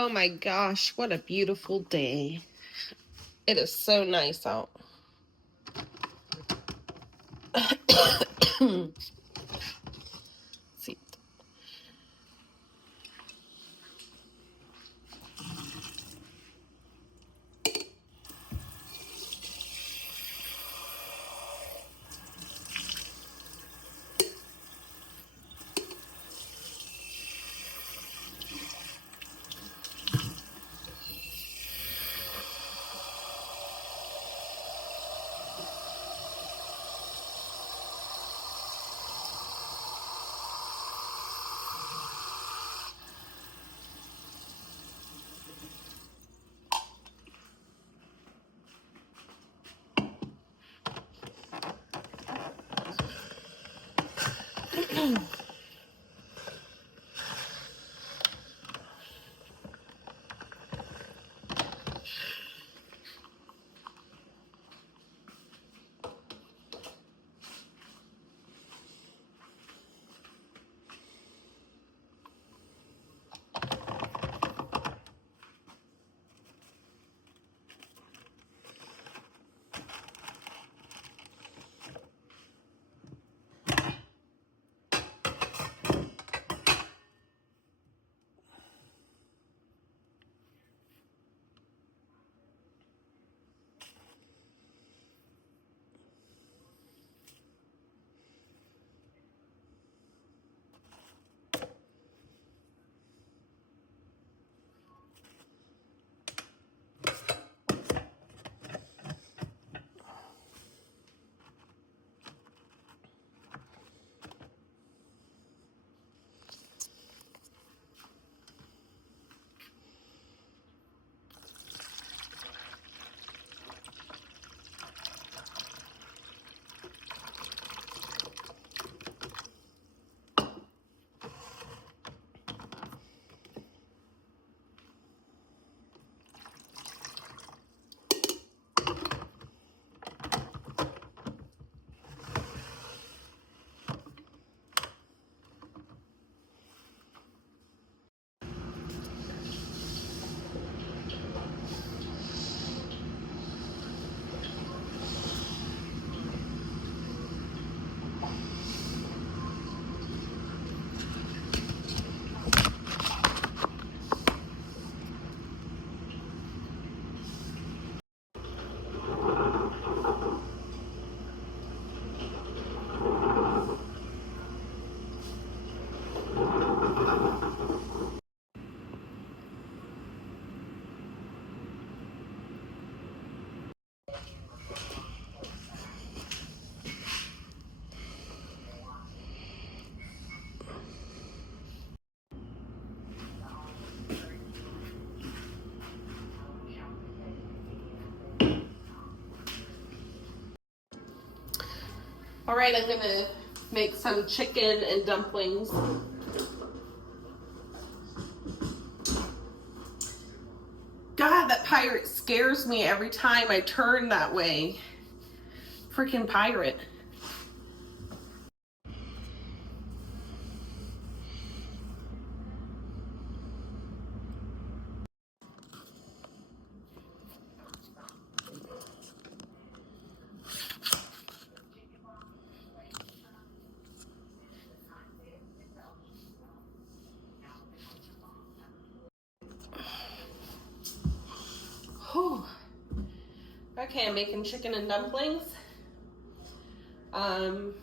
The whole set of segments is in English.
Oh my gosh, what a beautiful day. It is so nice out. See. All right, I'm gonna make some chicken and dumplings. God, that pirate scares me every time I turn that way. Freaking pirate. Whew. Okay, I'm making chicken and dumplings. Let's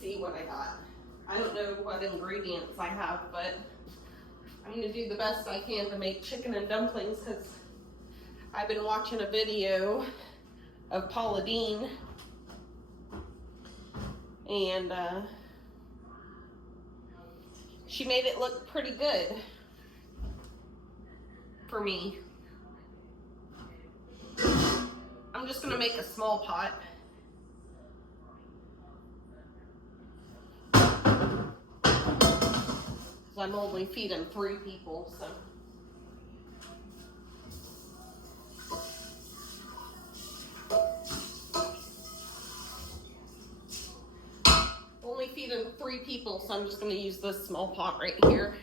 see what I got. I don't know what ingredients I have, but I'm gonna do the best I can to make chicken and dumplings because I've been watching a video of Paula Deen, and she made it look pretty good for me. I'm just gonna make a small pot. I'm only feeding 3 people, so. Only feeding 3 people, so I'm just gonna use this small pot right here.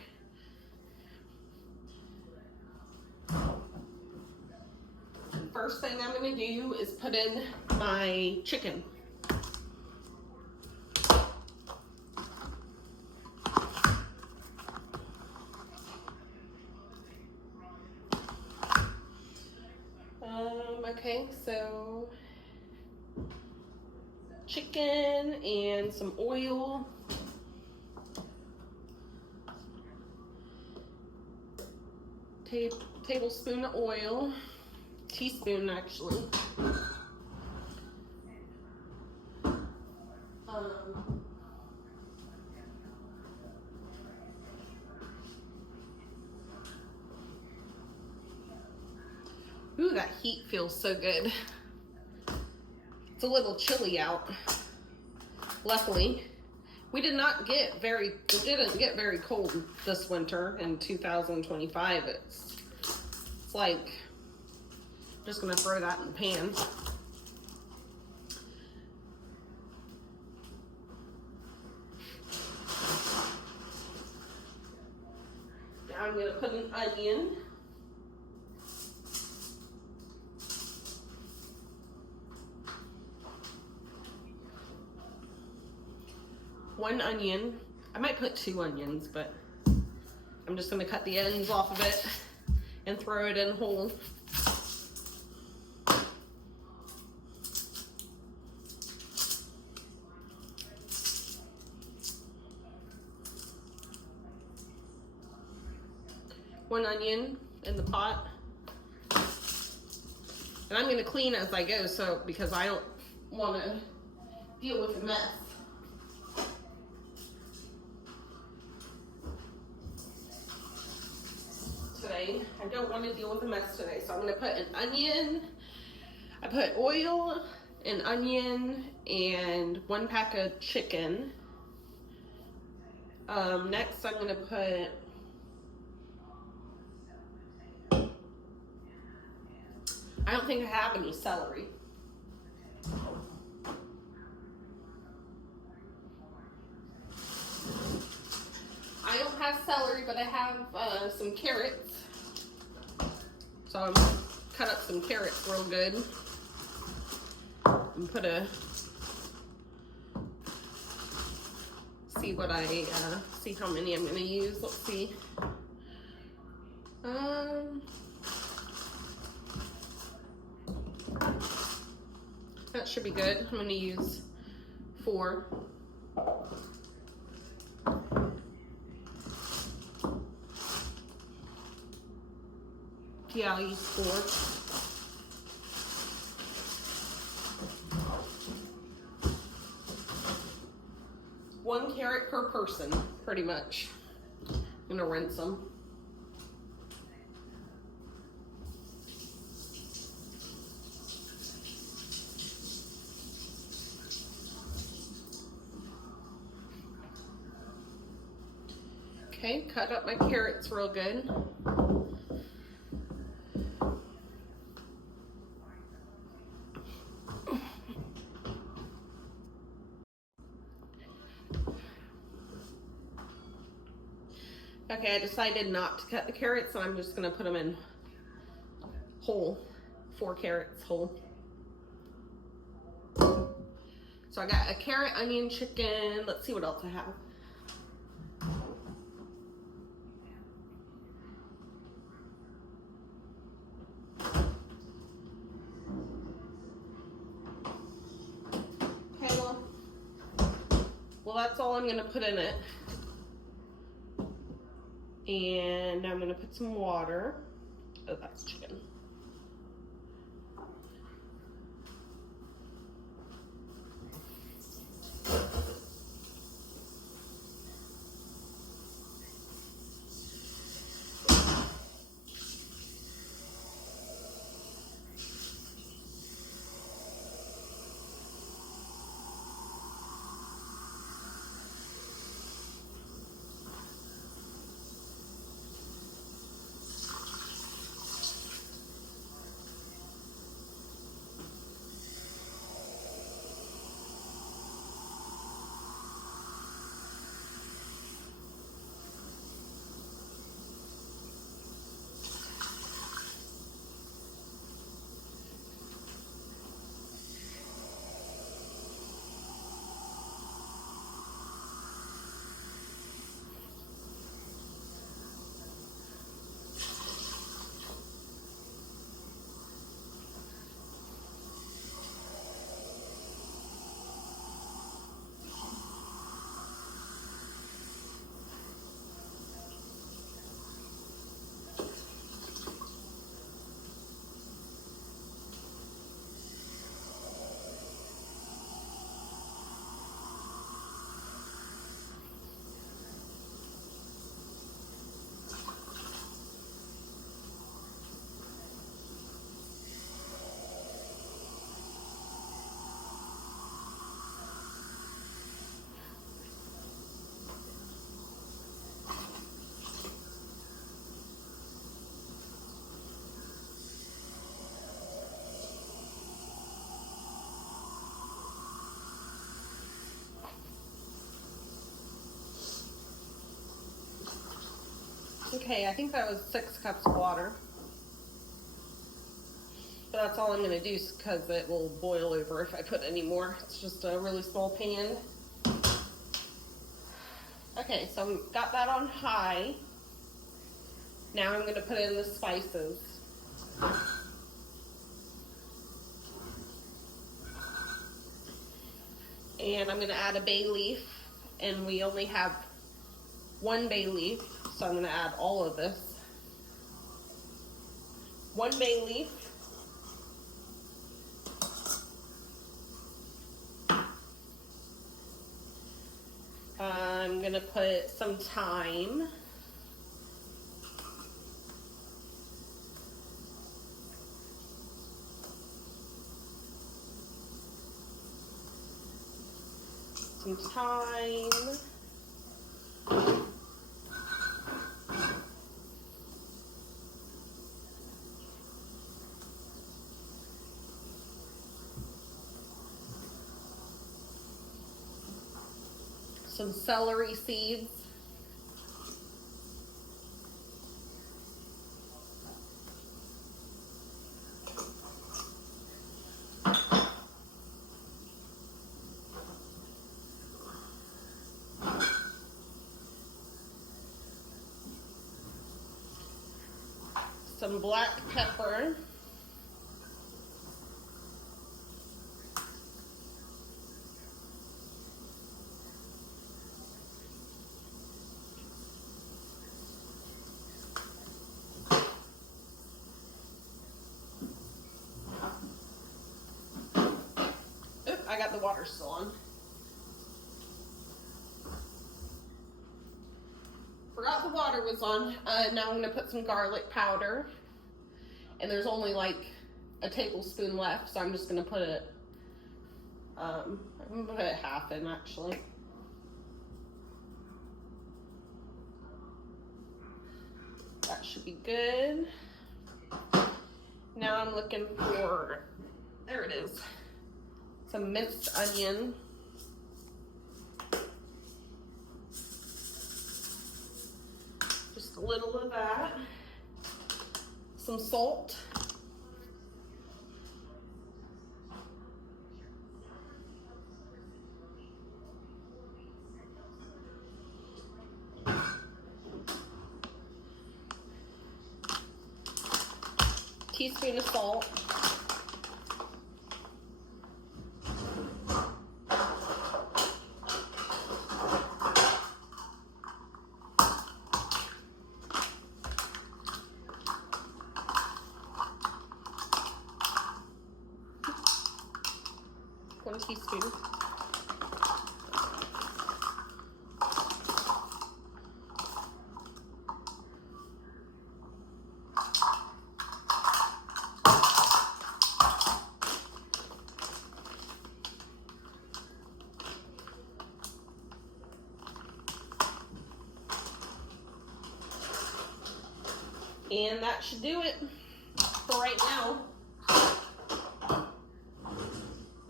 do is put in my chicken. Okay, so chicken and some oil. Tablespoon of oil, teaspoon actually. Ooh, that heat feels so good. It's a little chilly out. Luckily, we didn't get very cold this winter in 2025. It's like, I'm just gonna throw that in the pan. Now I'm gonna put an onion. One onion. I might put 2 onions, but I'm just gonna cut the ends off of it and throw it in whole. One onion in the pot. And I'm gonna clean as I go, so because I don't wanna deal with a mess. I don't want to deal with a mess today, so I'm going to put an onion. I put oil, an onion, and 1 pack of chicken. Next, I'm going to put I don't think I have any celery. I don't have celery, but I have some carrots. So I'm gonna cut up some carrots real good and see how many I'm gonna use. Let's see. That should be good. I'm gonna use 4. Yeah, I'll use 4. One carrot per person, pretty much. I'm gonna rinse them. Okay, cut up my carrots real good. Okay, I decided not to cut the carrots, so I'm just gonna put them in whole, 4 carrots whole. So I got a carrot, onion, chicken. Let's see what else I have. Okay, well that's all I'm gonna put in it. And I'm gonna put some water. Oh, that's chicken. Okay, I think that was 6 cups of water. But that's all I'm gonna do because it will boil over if I put any more. It's just a really small pan. Okay, so I've got that on high. Now I'm gonna put in the spices. And I'm gonna add a bay leaf, and we only have 1 bay leaf, so I'm gonna add all of this. 1 bay leaf. I'm gonna put some thyme. Some thyme. Some celery seeds. Some black pepper. Oop, I got the water still on. Forgot the water was on. Now I'm gonna put some garlic powder. And there's only like a tablespoon left, so I'm just gonna put it, I'm gonna put it half in actually. That should be good. Now I'm looking for, there it is, some minced onion. Just a little of that. Some salt. Teaspoon of salt. One teaspoon. And that should do it for right now.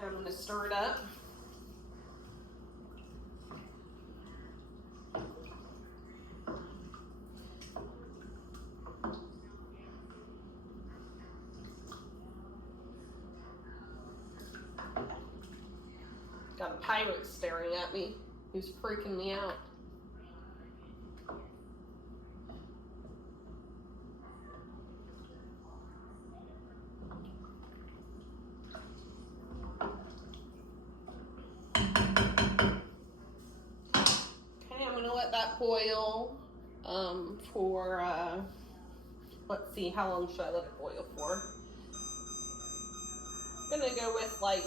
I'm going to stir it up. Got a pirate staring at me, who's freaking me out. That boil for let's see, how long should I let it boil for? I'm gonna go with like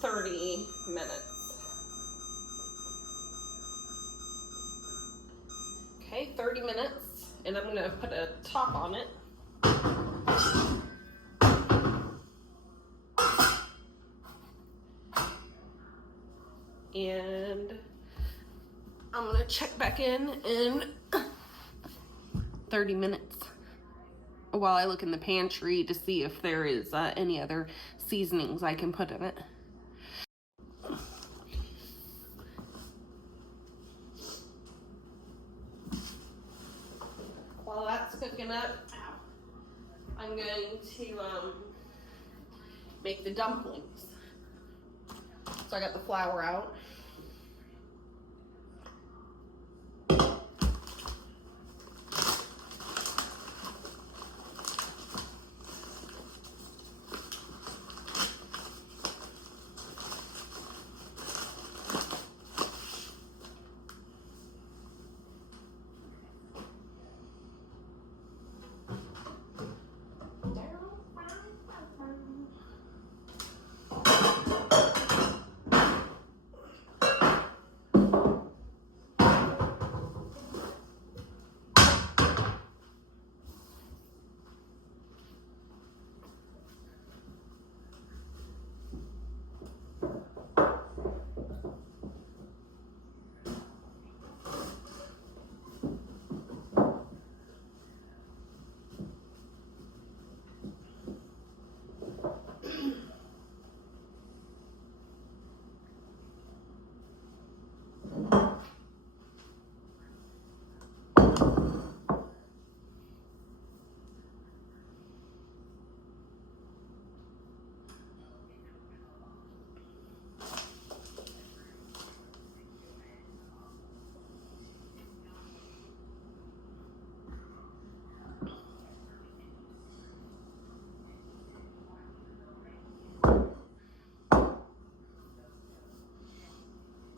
30 minutes. Okay, 30 minutes, and I'm gonna put a top on it. And I'm gonna check back in 30 minutes while I look in the pantry to see if there is any other seasonings I can put in it. cooking up, I'm going to make the dumplings. So I got the flour out.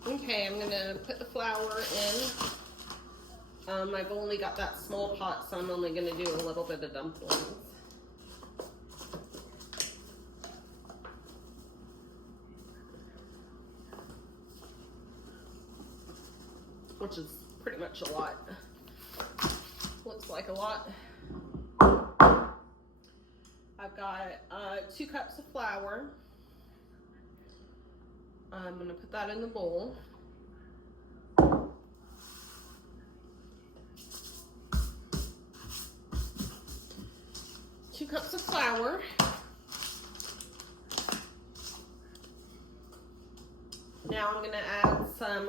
Okay, I'm gonna put the flour in. I've only got that small pot, so I'm only gonna do a little bit of dumplings. Which is pretty much a lot. Looks like a lot. I've got 2 cups of flour. I'm gonna put that in the bowl. 2 cups of flour. Now I'm gonna add some,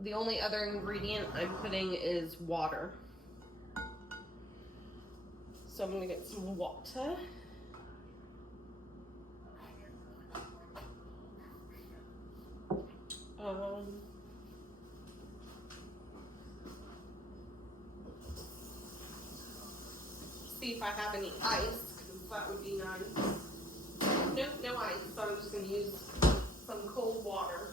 the only other ingredient I'm putting is water. So I'm gonna get some water. See if I have any ice, because that would be nice. Nope, no ice, so I'm just gonna use some cold water.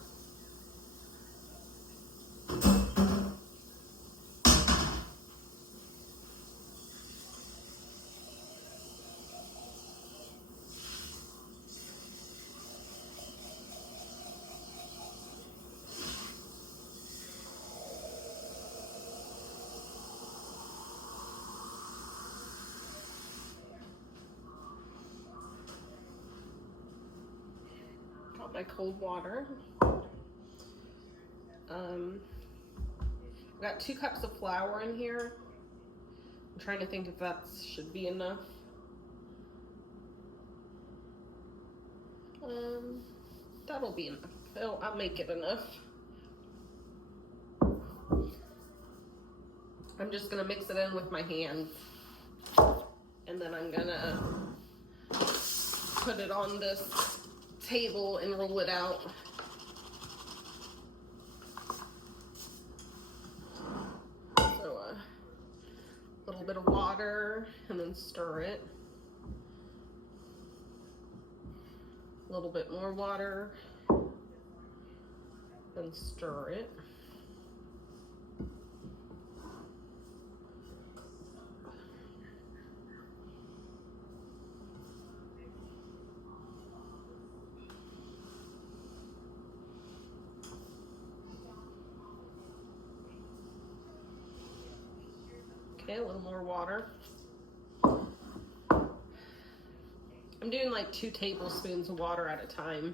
Got my cold water. I've got 2 cups of flour in here. I'm trying to think if that should be enough. That'll be enough. I'll make it enough. I'm just gonna mix it in with my hands, and then I'm gonna put it on this table and roll it out. So a little bit of water, and then stir it. A little bit more water, and stir it. Okay, a little more water. I'm doing like 2 tablespoons of water at a time.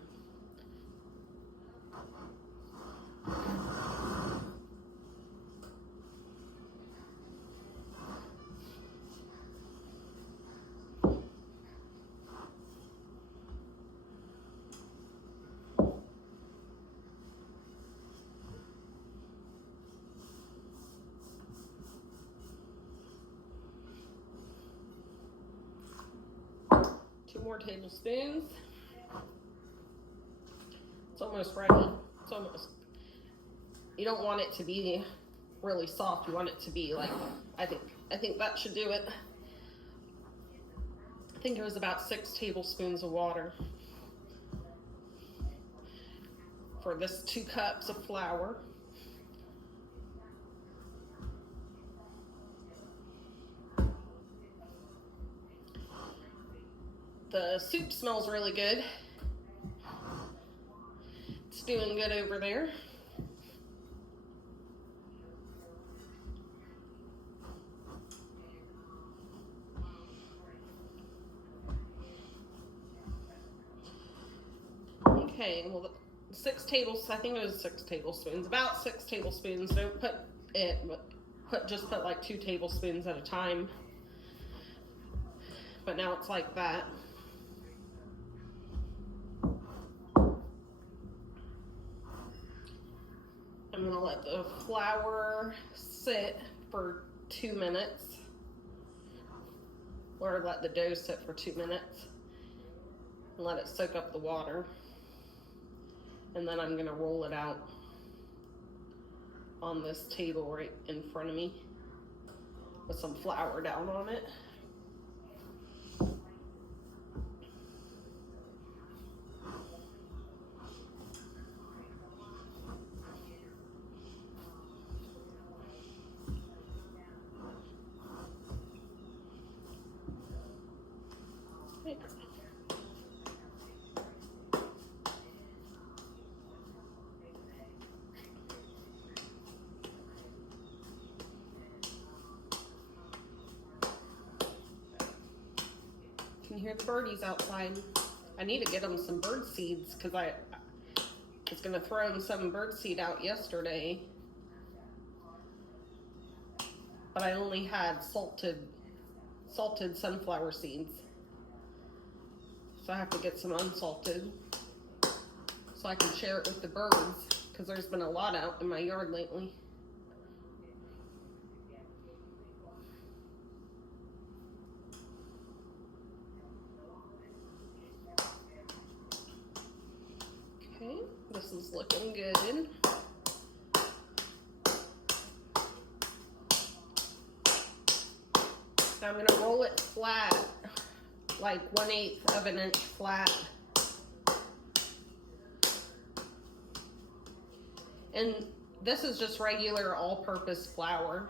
more tablespoons. It's almost ready. It's almost. You don't want it to be really soft. You want it to be like, I think that should do it. I think it was about 6 tablespoons of water for this 2 cups of flour. The soup smells really good. It's doing good over there. Okay, well, I think it was 6 tablespoons, about 6 tablespoons. Don't put it, just put like 2 tablespoons at a time. But now it's like that. I'm gonna let the flour sit for 2 minutes, or let the dough sit for 2 minutes and let it soak up the water. And then I'm gonna roll it out on this table right in front of me with some flour down on it. Can you hear the birdies outside? I need to get them some bird seeds because I was gonna throw them some bird seed out yesterday, but I only had salted sunflower seeds, so I have to get some unsalted so I can share it with the birds because there's been a lot out in my yard lately. Okay, this is looking good. Now I'm gonna roll it flat, like 1/8 of an inch flat. And this is just regular all-purpose flour.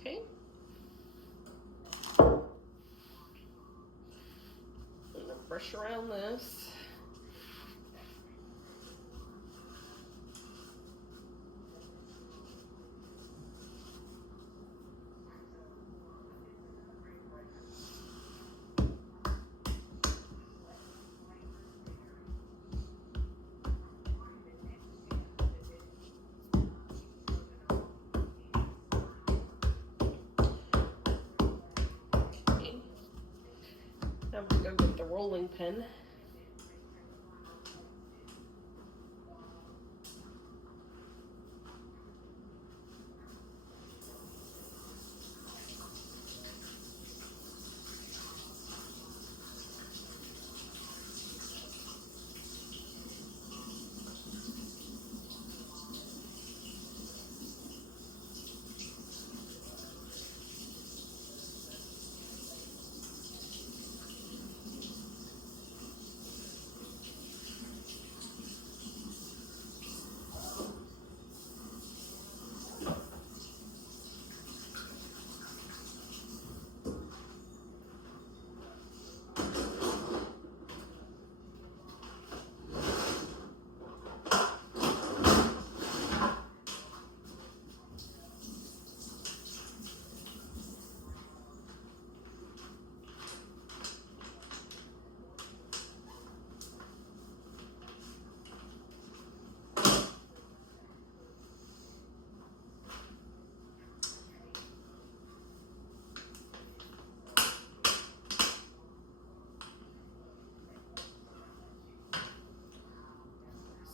Okay. I'm gonna brush around this. I'm gonna go with the rolling pin.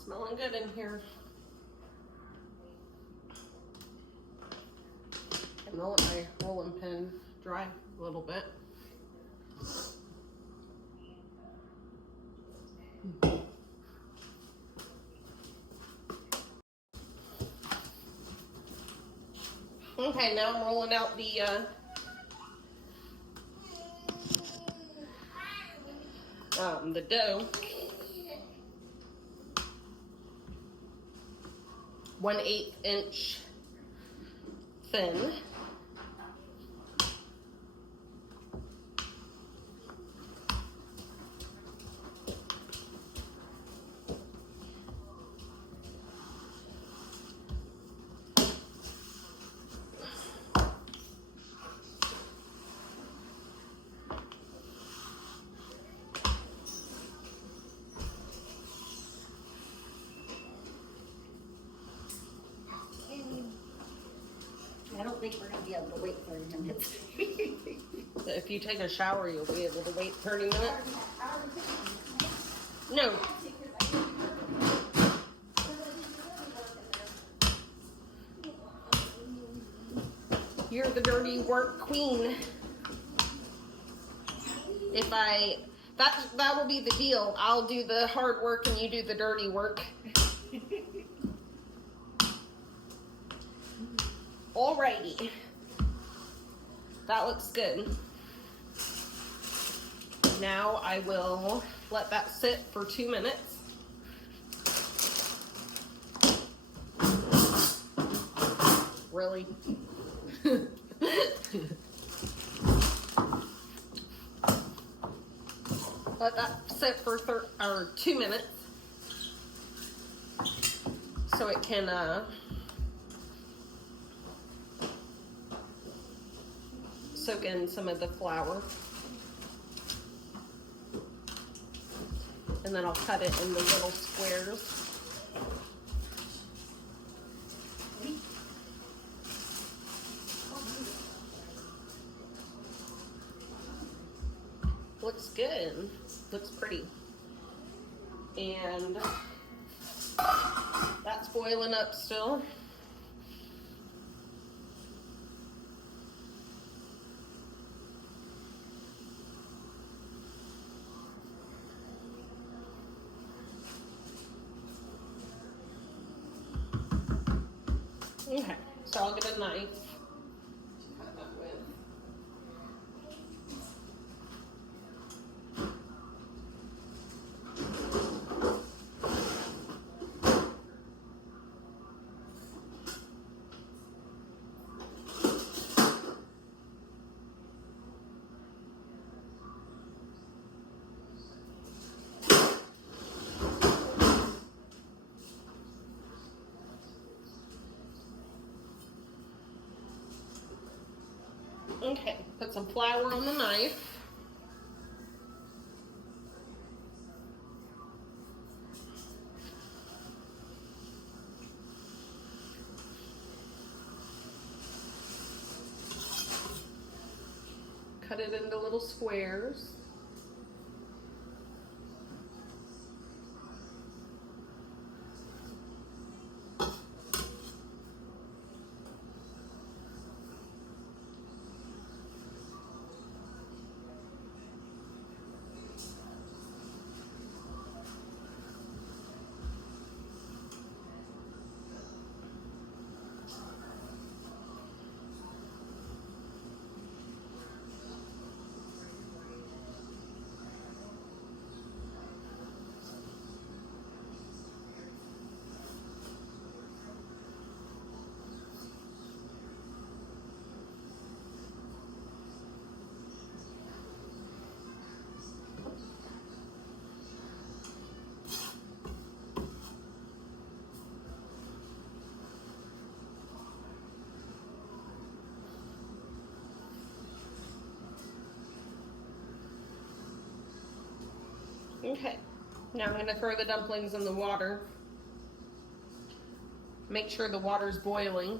Smelling good in here. I'm gonna let my rolling pin dry a little bit. Okay, now I'm rolling out the dough. 1/8 inch thin. I don't think we're going to be able to wait 30 minutes. If you take a shower, you'll be able to wait 30 minutes. No. You're the dirty work queen. That will be the deal. I'll do the hard work and you do the dirty work. Alrighty. That looks good. Now I will let that sit for 2 minutes. Really? Let that sit for 2 minutes so it can soak in some of the flour. And then I'll cut it into little squares. Looks good. Looks pretty. And that's boiling up still. Okay, so I'll get a knife to cut that with. Okay, put some flour on the knife. Cut it into little squares. Okay, now I'm going to throw the dumplings in the water. Make sure the water's boiling.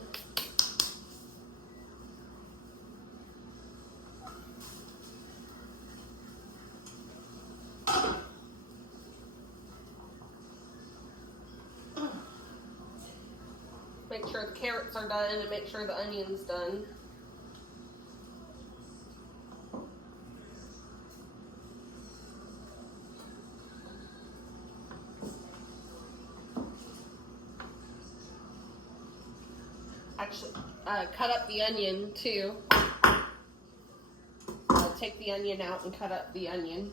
Make sure the carrots are done and make sure the onion's done. Actually, cut up the onion too. Take the onion out and cut up the onion.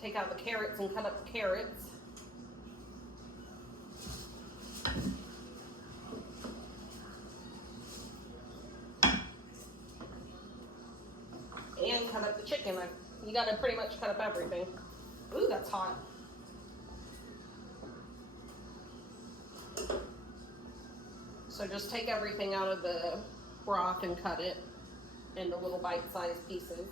Take out the carrots and cut up the carrots. And cut up the chicken. You gotta pretty much cut up everything. Ooh, that's hot. So just take everything out of the broth and cut it into little bite-sized pieces.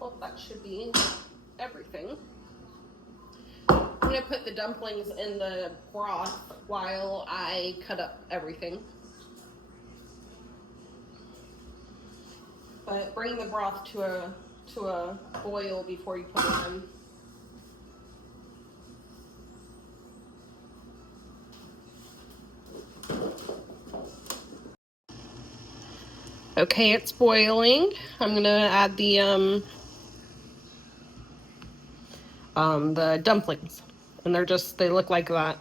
Well, that should be everything. I'm gonna put the dumplings in the broth while I cut up everything. But bring the broth to a boil before you put it in. Okay, it's boiling. I'm gonna add the dumplings, and they look like that.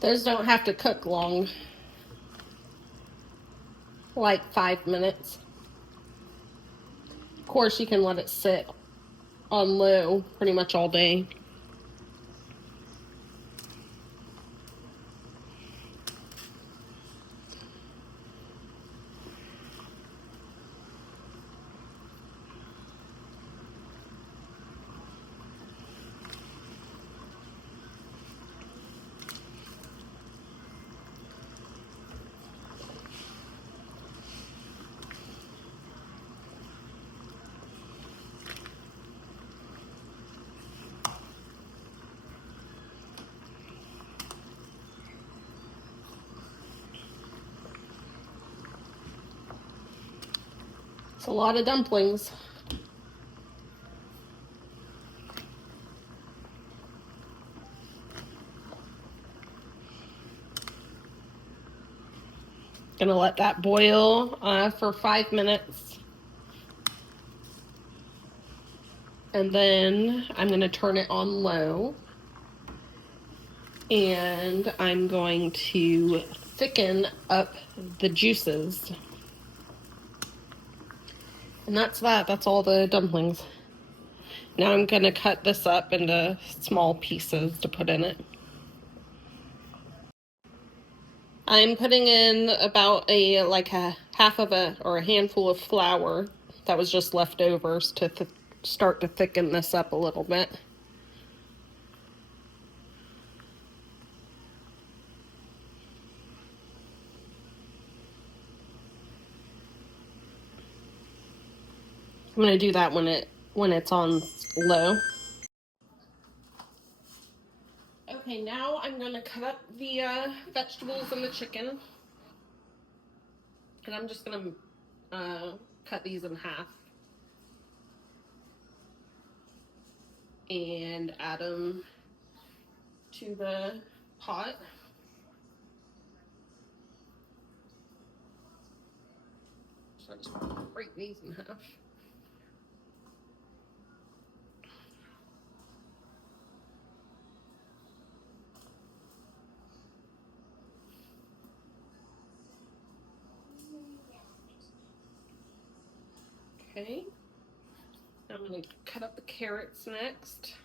Those don't have to cook long, like 5 minutes. Of course, you can let it sit on low pretty much all day. It's a lot of dumplings. Gonna let that boil for 5 minutes. And then I'm gonna turn it on low. And I'm going to thicken up the juices. And that's all the dumplings. Now I'm gonna cut this up into small pieces to put in it. I'm putting in about a half of or a handful of flour that was just leftovers to start to thicken this up a little bit. I'm gonna do that when it's on low. Okay, now I'm gonna cut up the vegetables and the chicken, and I'm just gonna cut these in half and add them to the pot. So I just break these in half. Okay, I'm gonna cut up the carrots next.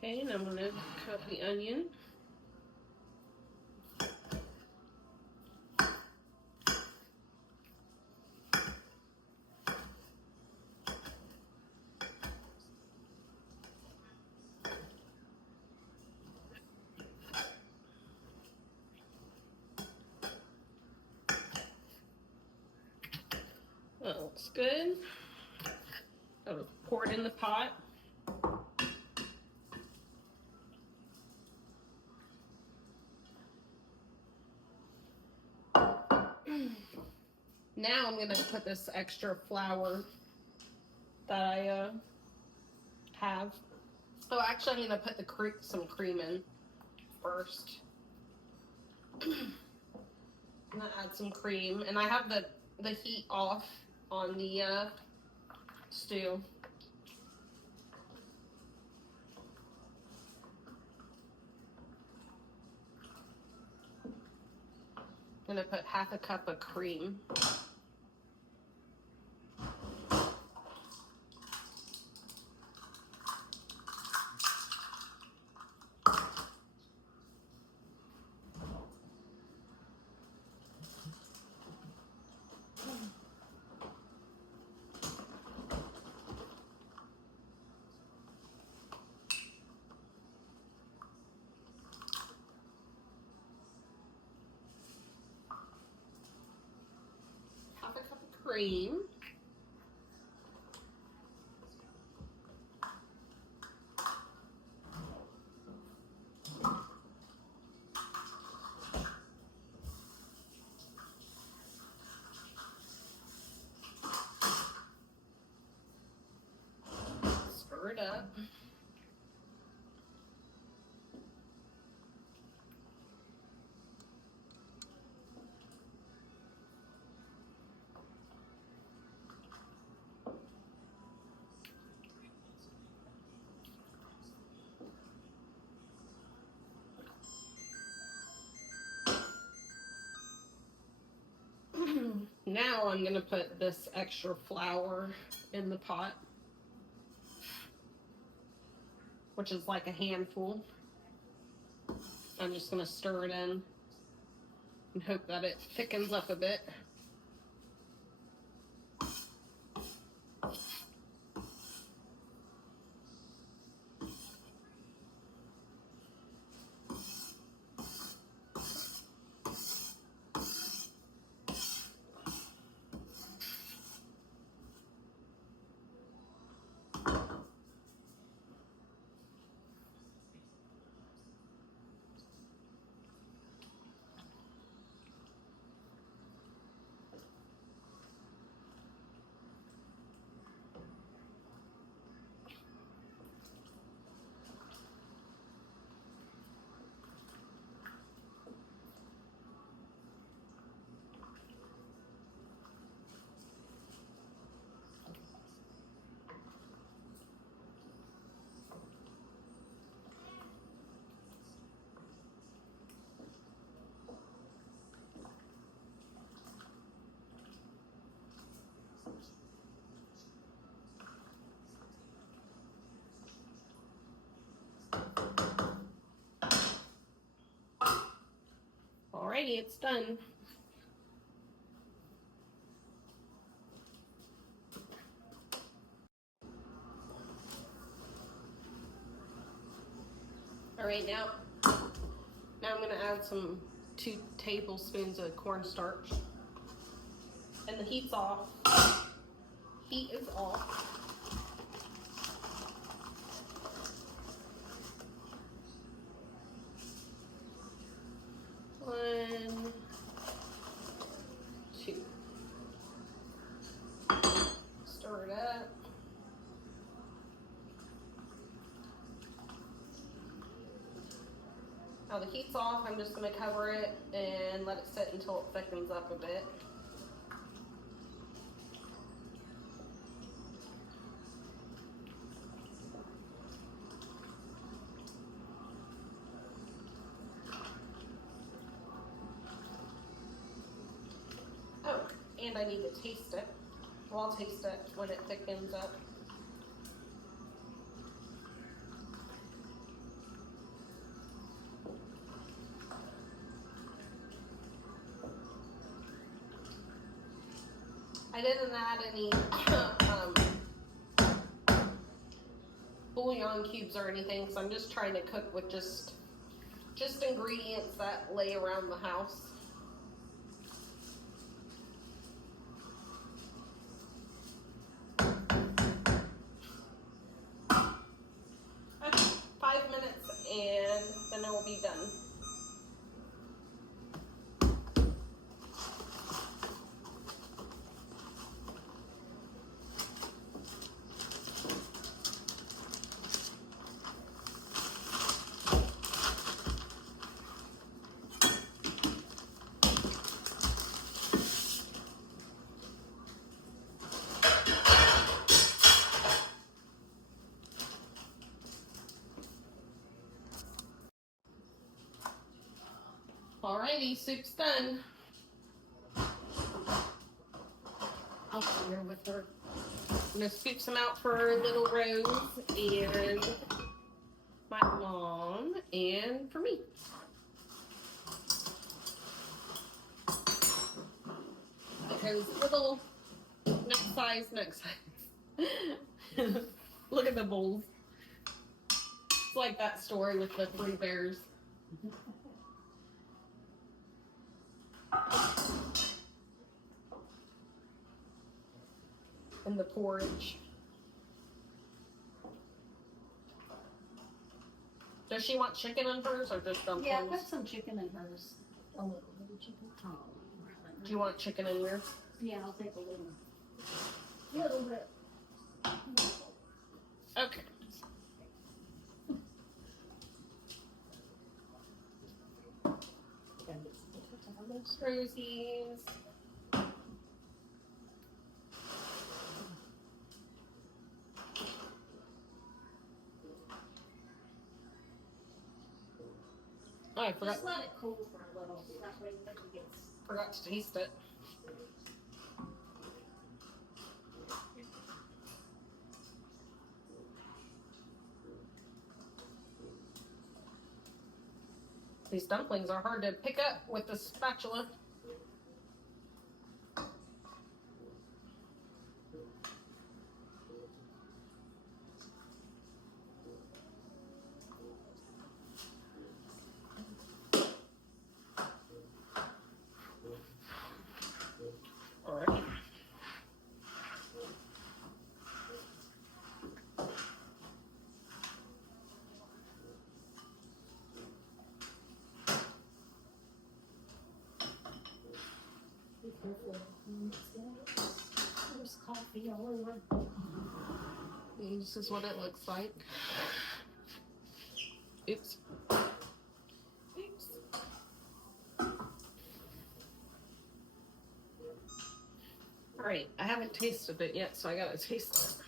Okay, and I'm gonna cut the onion. That looks good. Gotta pour it in the pot. Now I'm gonna put this extra flour that I have. Oh, actually, I'm gonna put some cream in first. I'm gonna add some cream, and I have the heat off on the stew. I'm gonna put half a cup of cream. Half a cup of cream. Stir it up. Now I'm gonna put this extra flour in the pot, which is like a handful. I'm just gonna stir it in and hope that it thickens up a bit. Alrighty, it's done. Alright, now I'm gonna add 2 tablespoons of cornstarch. And the heat's off. Heat is off. One, 2. Stir it up. Now the heat's off, I'm just going to cover it and let it sit until it thickens up a bit. Oh, and I need to taste it. Well, I'll taste it when it thickens up. I didn't add any bouillon cubes or anything, so I'm just trying to cook with just ingredients that lay around the house. Okay, 5 minutes and then it will be done. Alrighty, soup's done. I'll share with her. I'm gonna scoop some out for little Rose and my mom and for me. Because little next size. Look at the bowls. It's like that story with the 3 bears. And the porridge. Does she want chicken in hers or just dumplings? Yeah, put some chicken in hers. A little bit of chicken. Oh, Do you want chicken in yours? yeah, I'll take a little. Little bit. Okay. Rosies. Oh, I forgot. Just let it cool for a little. That way it gets. Forgot to taste it. These dumplings are hard to pick up with the spatula. All right. There's coffee all over. This is what it looks like. Oops. Oops. All right, I haven't tasted it yet, so I gotta taste it.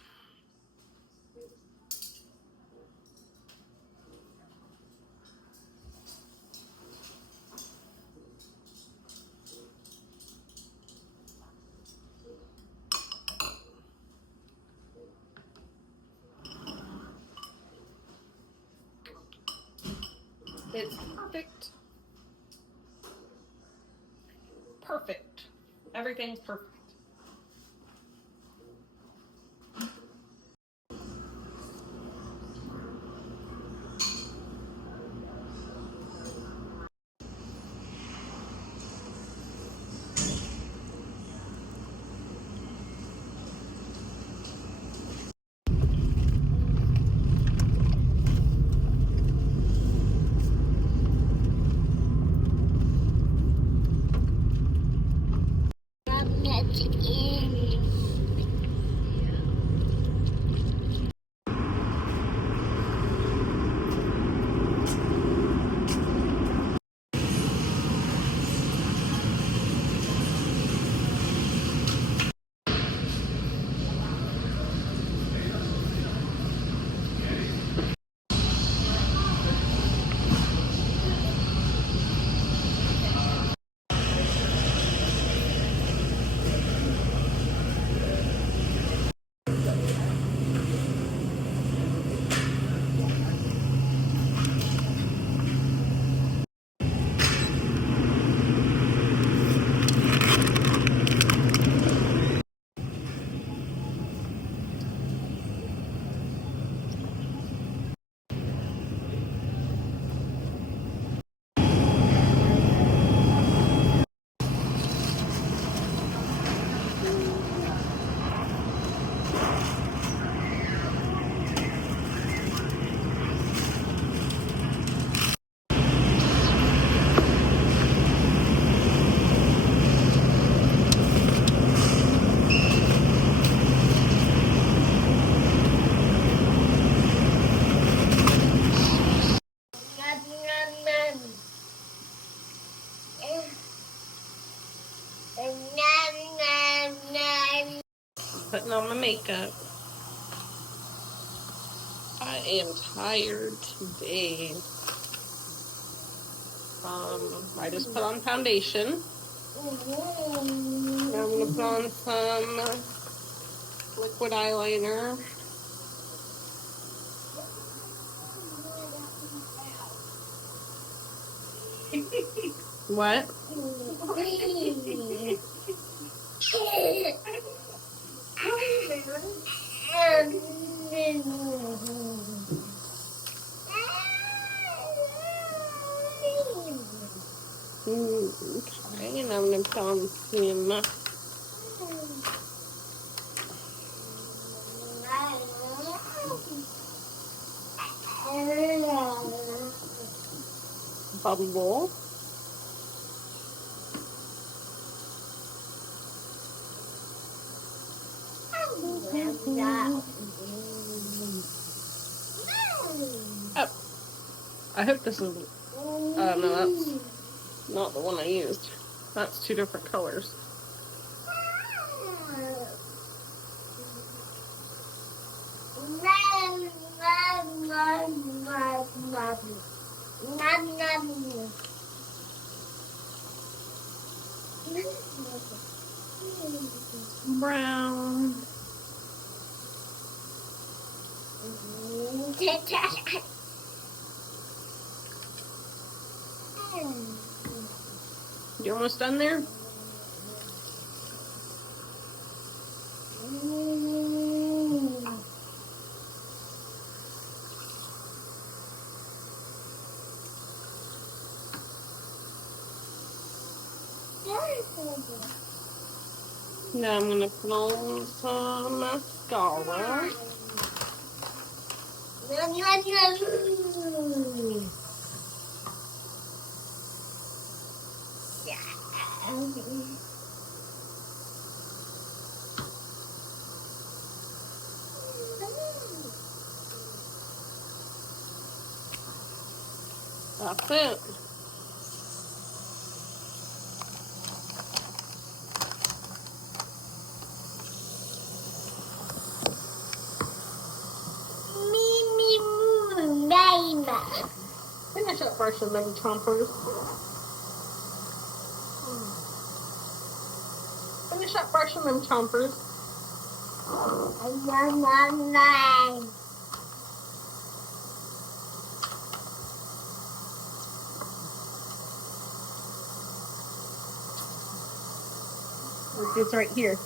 It's perfect. everything's perfect. Putting on my makeup. I am tired today. I just put on foundation. Now I'm gonna put on some liquid eyeliner. What? Okay, and I'm gonna put on some bubble. Oh, I hope this isn't. No, that's not the one I used. That's two different colors. Brown. You almost done there? Now I'm gonna put on some mascara. That's it. Finish up brushing them chompers. Finish up brushing them chompers. It's right here.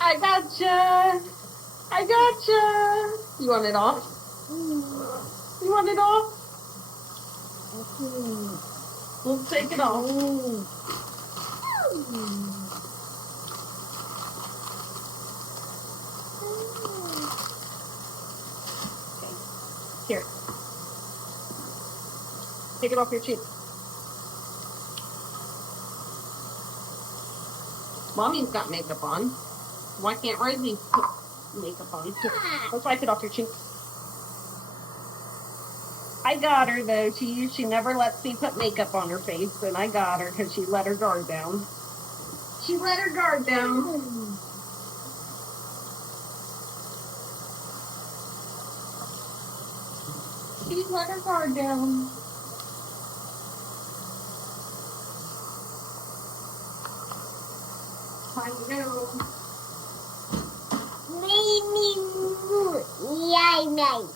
I gotcha. I gotcha. You want it off? You want it off? We'll take it off. Here. Take it off your cheek. Mommy's got makeup on. Why can't Riley put makeup on? Let's wipe it off your cheek. I got her though. She never lets me put makeup on her face, and I got her because she let her guard down. She let her guard down. She let her guard down. Time to go. Yay, mate.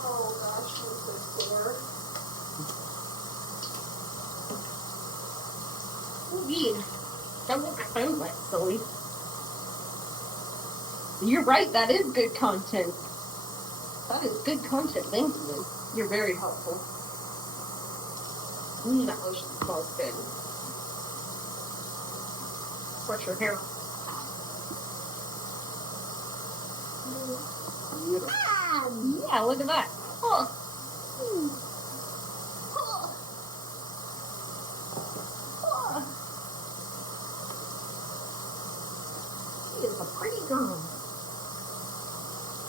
Oh gosh, I'm so scared. Weed. Don't make my phone wet, silly. You're right, that is good content. That is good content, thank you. You're very helpful. That lotion smells good. Brush your hair. Yeah, look at that. Oh. She is a pretty girl.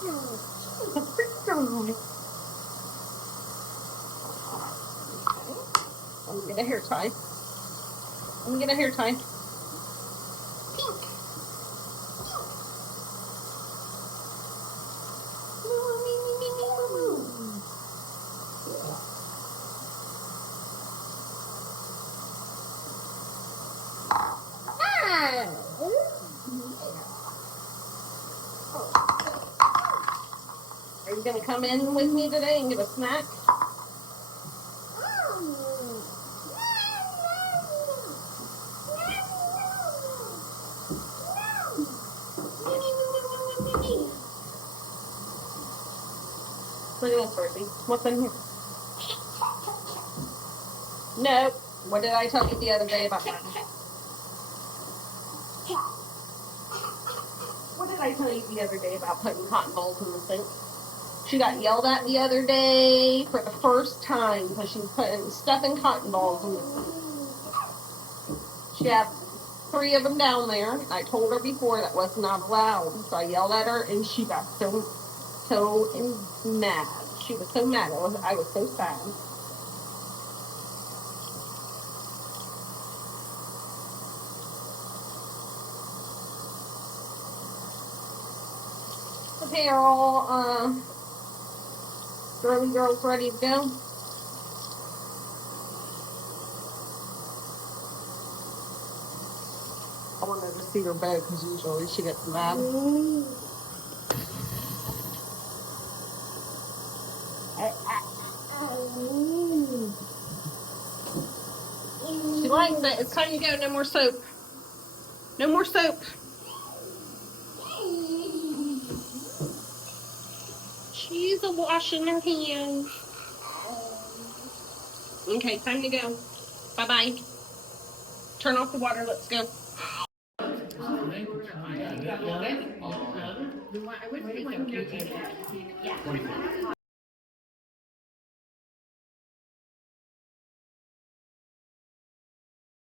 She is a pretty girl. Let me get a hair tie. Let me get a hair tie. Pink. Are you gonna come in with me today and get a snack? Look at this, Bertie. What's in here? Nope. What did I tell you the other day about that? What did I tell you the other day about putting cotton balls in the sink? She got yelled at the other day for the first time because she was stuffing cotton balls in the sink. She had 3 of them down there. I told her before that was not allowed. So I yelled at her and she got so mad. She was so mad. I was so sad. Okay, are all girly girls ready to go? I wanted to see her bed because usually she gets mad. She likes it. It's time to go. No more soap. No more soap. She's washing her hands. Okay, time to go. Bye-bye. Turn off the water. Let's go.